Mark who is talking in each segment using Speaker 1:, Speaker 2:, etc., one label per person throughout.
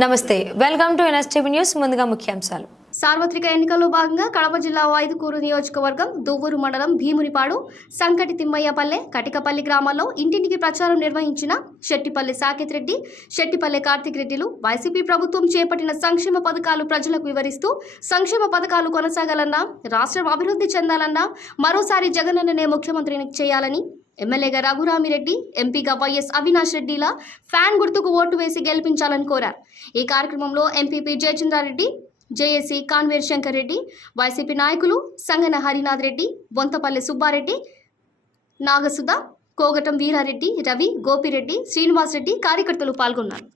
Speaker 1: నమస్తే welcome to NSTV news ముందుగా ముఖ్యాంశాలు.
Speaker 2: సార్వత్రిక ఎన్నికల్లో భాగంగా కడప జిల్లా వైదుకూరు నియోజకవర్గం దువ్వూరు మండలం భీమునిపాడు సంకటి తిమ్మయ్యపల్లె కటికపల్లి గ్రామాల్లో ఇంటింటికి ప్రచారం నిర్వహించిన శెట్టిపల్లి సాకేత్ రెడ్డి శెట్టిపల్లె కార్తిక్ రెడ్డిలు వైసీపీ ప్రభుత్వం చేపట్టిన సంక్షేమ పథకాలు ప్రజలకు వివరిస్తూ సంక్షేమ పథకాలు కొనసాగాలన్నా రాష్ట్రం అభివృద్ధి చెందాలన్నా మరోసారి జగనన్ననే ముఖ్యమంత్రిని చేయాలని ఎమ్మెల్యేగా రఘురామిరెడ్డి ఎంపీగా వైఎస్ అవినాష్ రెడ్డిలా ఫ్యాన్ గుర్తుకు ఓటు వేసి గెలిపించాలని కోరారు. ఈ కార్యక్రమంలో MPP Jayachandra Reddy JAC convener Shankar Reddy YCP నాయకులు సంగన హరినాథ్ రెడ్డి బొంతపల్లె సుబ్బారెడ్డి నాగసుధ కోగటం వీరారెడ్డి రవి గోపిరెడ్డి శ్రీనివాస్ రెడ్డి కార్యకర్తలు పాల్గొన్నారు.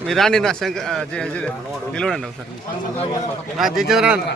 Speaker 3: మీరు రాండి నా శంక నిలవడండి ఒకసారి నా జయచంద్ర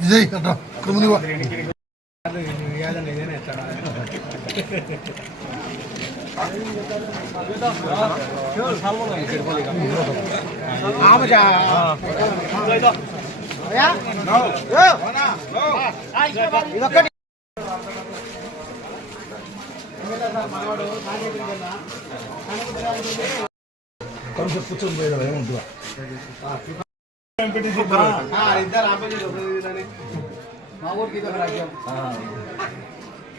Speaker 4: విజయ్ అట్రా ఇక్కడ ఇదొక్కటి కొంచెం కూర్చొని పోయడం ఏముంటుందా ఇద్దరు మా ఊరికి ఇదొక రాజ్యం.